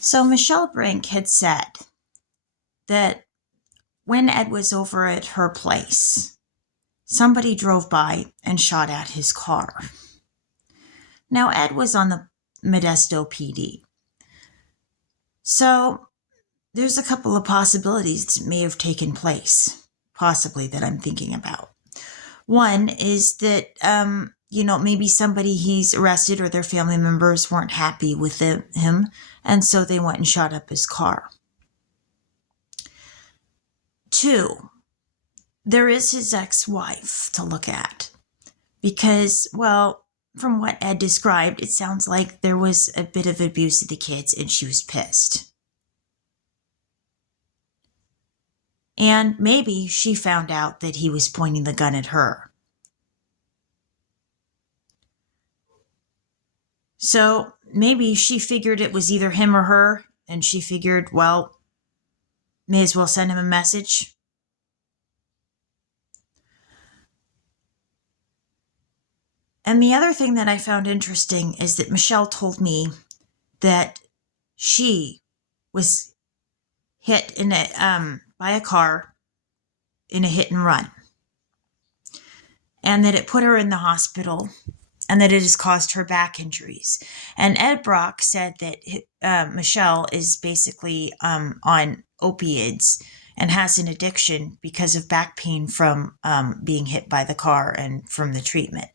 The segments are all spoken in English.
So Michelle Brink had said that when Ed was over at her place, somebody drove by and shot at his car. Now, Ed was on the Modesto PD. So there's a couple of possibilities that may have taken place, possibly, that I'm thinking about. One is that, maybe somebody he's arrested or their family members weren't happy with him, and so they went and shot up his car. Two, there is his ex-wife to look at because, well, from what Ed described, it sounds like there was a bit of abuse of the kids and she was pissed. And maybe she found out that he was pointing the gun at her. So maybe she figured it was either him or her, and she figured, well, may as well send him a message. And the other thing that I found interesting is that Michelle told me that she was hit by a car in a hit and run, and that it put her in the hospital, and that it has caused her back injuries. And Ed Brock said that Michelle is basically on opiates and has an addiction because of back pain from being hit by the car and from the treatment.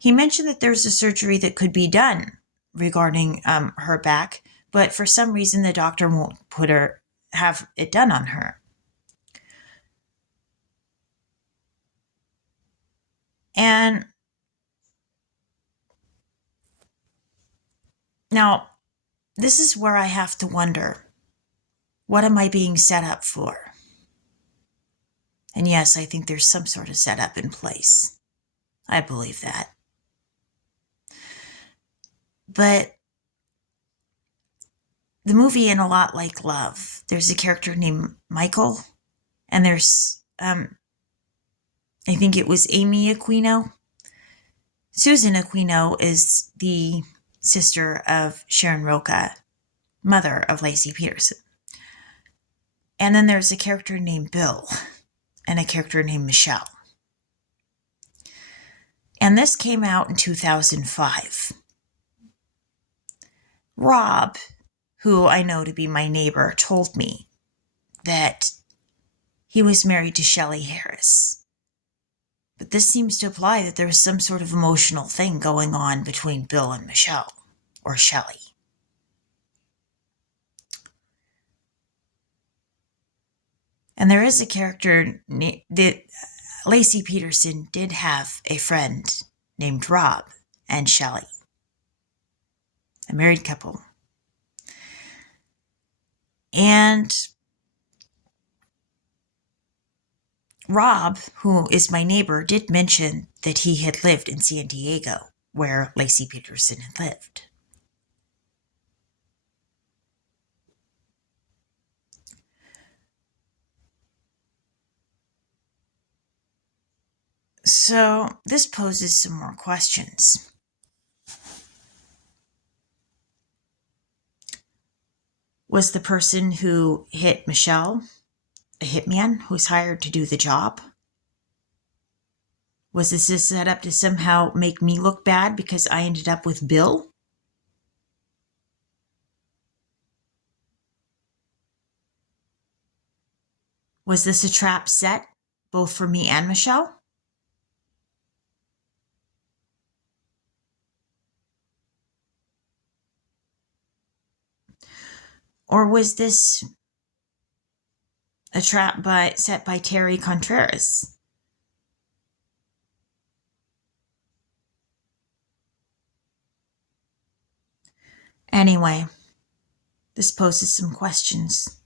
He mentioned that there's a surgery that could be done regarding her back, but for some reason the doctor won't have it done on her. And now, this is where I have to wonder, what am I being set up for? And yes, I think there's some sort of setup in place. I believe that. But the movie In a Lot Like Love, there's a character named Michael, and there's, I think it was Amy Aquino. Susan Aquino is the sister of Sharon Roca, mother of Lacey Peterson. And then there's a character named Bill and a character named Michelle. And this came out in 2005. Rob, who I know to be my neighbor, told me that he was married to Shelley Harris. But this seems to imply that there was some sort of emotional thing going on between Bill and Michelle, or Shelley. And there is a character that Lacey Peterson did have a friend named Rob and Shelley, a married couple. And Rob, who is my neighbor, did mention that he had lived in San Diego, where Lacey Peterson had lived. So this poses some more questions. Was the person who hit Michelle a hitman who was hired to do the job? Was this set up to somehow make me look bad because I ended up with Bill? Was this a trap set both for me and Michelle? Or was this a trap set by Terry Contreras? Anyway, this poses some questions.